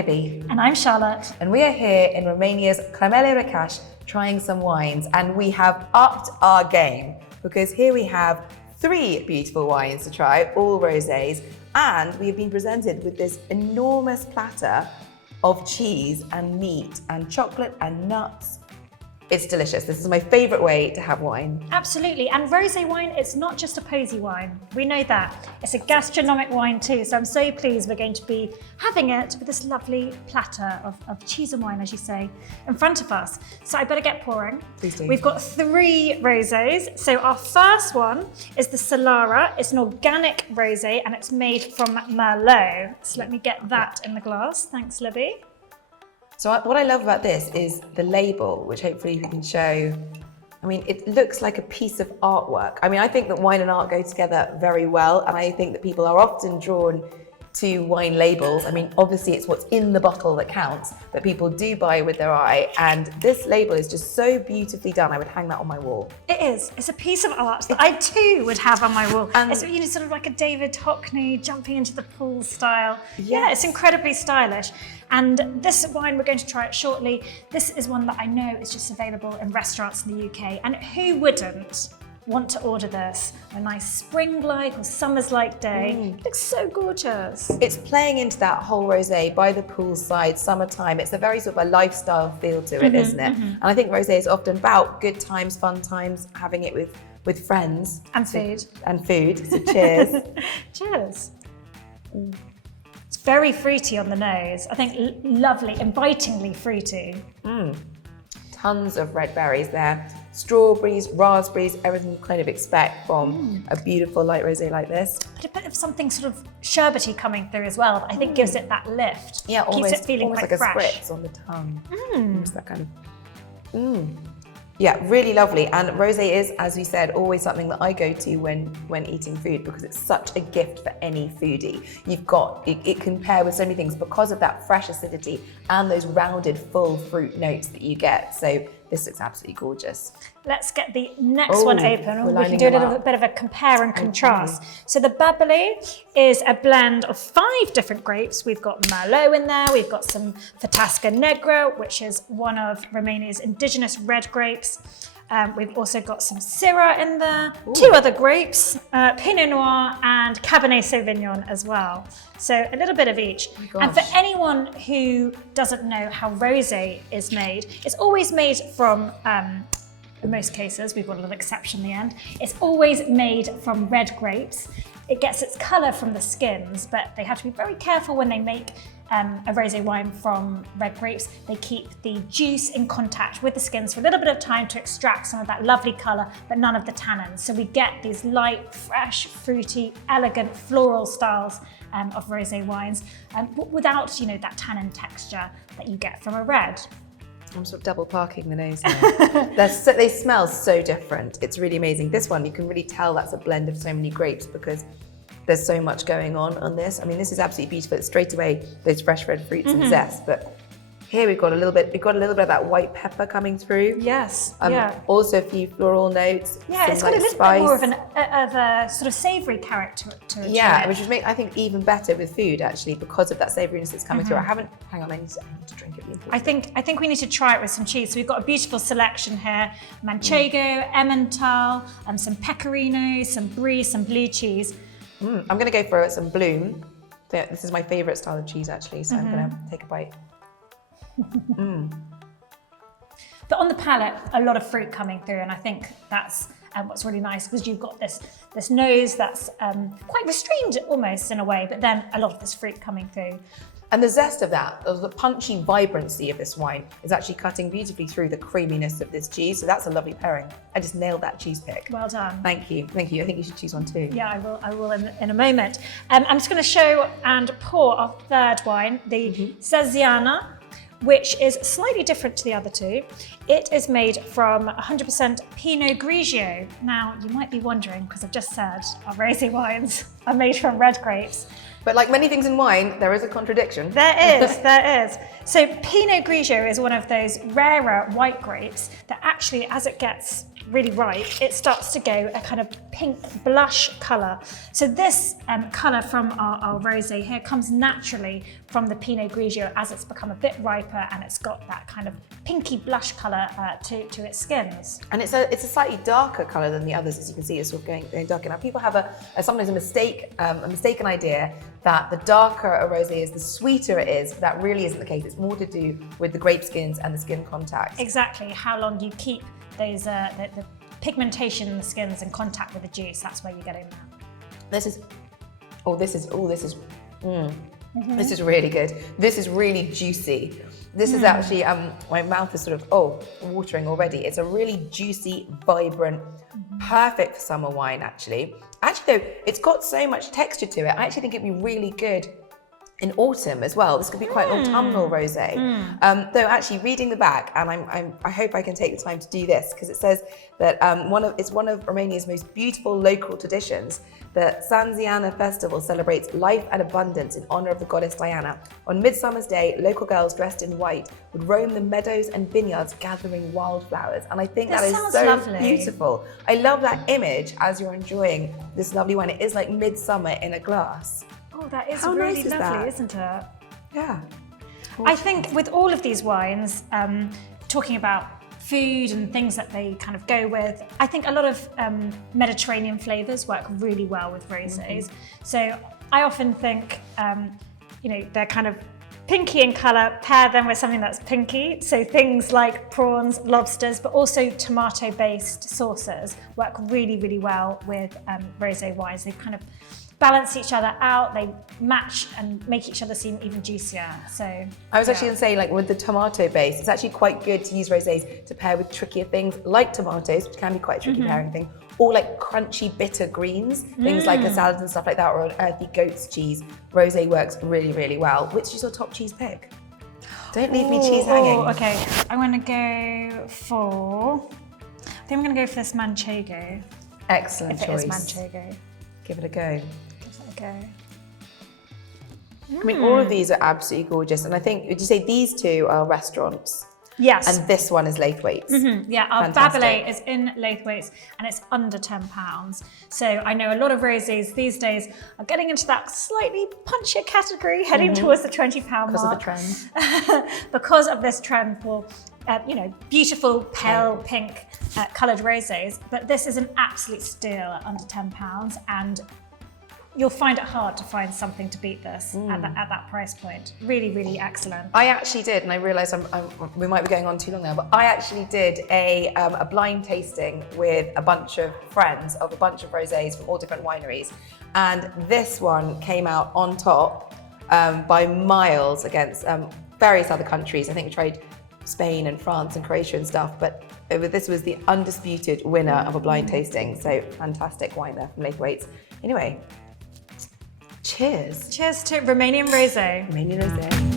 Libby. And I'm Charlotte. And we are here in Romania's Cramele Recas trying some wines, and we have upped our game because here we have 3 beautiful wines to try, all rosés, and we have been presented with this enormous platter of cheese and meat and chocolate and nuts. It's delicious. This is my favourite way to have wine. Absolutely. And rosé wine, it's not just a posy wine. We know that. It's a gastronomic wine too. So I'm so pleased we're going to be having it with this lovely platter of cheese and wine, as you say, in front of us. So I better get pouring. Please do. We've got 3 rosés. So our first one is the Solara. It's an organic rosé and it's made from Merlot. So let me get that in the glass. Thanks, Libby. So what I love about this is the label, which hopefully we can show. I mean, it looks like a piece of artwork. I mean, I think that wine and art go together very well, and I think that people are often drawn to wine labels. I mean, obviously it's what's in the bottle that counts, but people do buy with their eye, and this label is just so beautifully done. I would hang that on my wall. It is. It's a piece of art that I too would have on my wall. It's sort of like a David Hockney jumping into the pool style. Yes. Yeah, it's incredibly stylish. And this wine, we're going to try it shortly. This is one that I know is just available in restaurants in the UK. And who wouldn't want to order this on a nice spring-like or summer's-like day? It looks so gorgeous. It's playing into that whole rosé by the poolside, summertime. It's a very sort of a lifestyle feel to it, isn't it? And I think rosé is often about good times, fun times, having it with friends. And food. And food, so cheers. Cheers. It's very fruity on the nose. I think lovely, invitingly fruity. Tons of red berries there. Strawberries, raspberries, everything you kind of expect from a beautiful light rosé like this. But a bit of something sort of sherbety coming through as well, that I think gives it that lift. Yeah, keeps it feeling almost quite like fresh. a spritz on the tongue. Almost that kind of. Yeah, really lovely. And rosé is, as we said, always something that I go to when eating food because it's such a gift for any foodie. You've got, it can pair with so many things because of that fresh acidity and those rounded full fruit notes that you get. So this looks absolutely gorgeous. Let's get the next one open and we can do a little bit of a compare and contrast. So the Babele is a blend of 5 different grapes. We've got Merlot in there, we've got some Fatasca Negra, which is one of Romania's indigenous red grapes. We've also got some Syrah in there, 2 other grapes, Pinot Noir and Cabernet Sauvignon as well. So a little bit of each. And for anyone who doesn't know how rosé is made, it's always made from, in most cases, we've got a little exception in the end, it's always made from red grapes. It gets its colour from the skins, but they have to be very careful when they make a rosé wine from red grapes. They keep the juice in contact with the skins for a little bit of time to extract some of that lovely colour, but none of the tannins. So we get these light, fresh, fruity, elegant, floral styles of rosé wines, without, that tannin texture that you get from a red. I'm sort of double parking the nose now. They smell so different. It's really amazing. This one, you can really tell that's a blend of so many grapes because there's so much going on this. I mean, this is absolutely beautiful. It's straight away those fresh red fruits and zest, but here we've got a little bit of that white pepper coming through. Yes. Also a few floral notes. Yeah, it's got a little bit more of a sort of savoury character to it. Yeah, which would make, I think, even better with food actually because of that savouriness that's coming through. Hang on, I need to drink it. I think we need to try it with some cheese. So we've got a beautiful selection here: Manchego, Emmental, some pecorino, some brie, some blue cheese. I'm going to go for some bloom. This is my favourite style of cheese actually, so I'm going to take a bite. But on the palate, a lot of fruit coming through, and I think that's what's really nice because you've got this nose that's quite restrained almost in a way, but then a lot of this fruit coming through. And the zest of that, of the punchy vibrancy of this wine is actually cutting beautifully through the creaminess of this cheese. So that's a lovely pairing. I just nailed that cheese pick. Well done. Thank you. I think you should choose one too. Yeah, I will in a moment. I'm just going to show and pour our third wine, the Sanziana, which is slightly different to the other 2. It is made from 100% Pinot Grigio. Now, you might be wondering, because I've just said our rosé wines are made from red grapes. But like many things in wine, there is a contradiction. There is. So Pinot Grigio is one of those rarer white grapes that actually, as it gets really ripe, it starts to go a kind of pink blush colour. So this colour from our rosé here comes naturally from the Pinot Grigio as it's become a bit riper and it's got that kind of pinky blush colour to its skins. And it's a slightly darker colour than the others, as you can see. It's sort of going darker. Now people have sometimes a mistaken idea that the darker a rosé is, the sweeter it is. But that really isn't the case. It's more to do with the grape skins and the skin contact. Exactly. How long you keep those the pigmentation in the skins in contact with the juice. That's where you're getting that. This is really good. This is really juicy. This is actually, my mouth is sort of, watering already. It's a really juicy, vibrant, perfect for summer wine, actually. Actually, though, it's got so much texture to it. I actually think it'd be really good in autumn as well. This could be quite an autumnal rosé. Though actually reading the back, and I hope I can take the time to do this, because it says that it's one of Romania's most beautiful local traditions. The Sanziana festival celebrates life and abundance in honor of the goddess Diana. On Midsummer's Day, local girls dressed in white would roam the meadows and vineyards gathering wildflowers. And I think that is so lovely. Beautiful. I love that image as you're enjoying this lovely wine. It is like midsummer in a glass. Oh, that is How really nice is lovely, that? isn't it? Yeah. I think with all of these wines, talking about food and things that they kind of go with, I think a lot of Mediterranean flavours work really well with rosés. So I often think, they're kind of pinky in colour, pair them with something that's pinky. So things like prawns, lobsters, but also tomato-based sauces work really, really well with rosé wines. They kind of balance each other out, they match and make each other seem even juicier. So I was actually going to say, like with the tomato base, it's actually quite good to use rosés to pair with trickier things like tomatoes, which can be quite a tricky pairing thing, or like crunchy bitter greens, things like a salad and stuff like that, or an earthy goat's cheese. Rosé works really, really well. Which is your top cheese pick? Don't leave me cheese hanging. Okay, I'm going to go for this Manchego. Excellent choice. If it is Manchego. Give it a go. Go. I mean, all of these are absolutely gorgeous. And I think, would you say these two are restaurants? Yes. And this one is Laithwaite's? Yeah, our Babele is in Laithwaite's and it's under £10. So I know a lot of rosés these days are getting into that slightly punchier category, heading towards the £20 mark. Because of the trend. Because of this trend for, beautiful pale pink coloured rosés. But this is an absolute steal at under £10, and you'll find it hard to find something to beat this at that price point. Really, really excellent. I actually did, and I realised we might be going on too long now, but I actually did a blind tasting with a bunch of friends of a bunch of rosés from all different wineries. And this one came out on top by miles against various other countries. I think we tried Spain and France and Croatia and stuff, but this was the undisputed winner of a blind tasting. So fantastic wine there from Laithwaite's. Anyway, cheers. Cheers to Romanian rosé. Romanian rosé.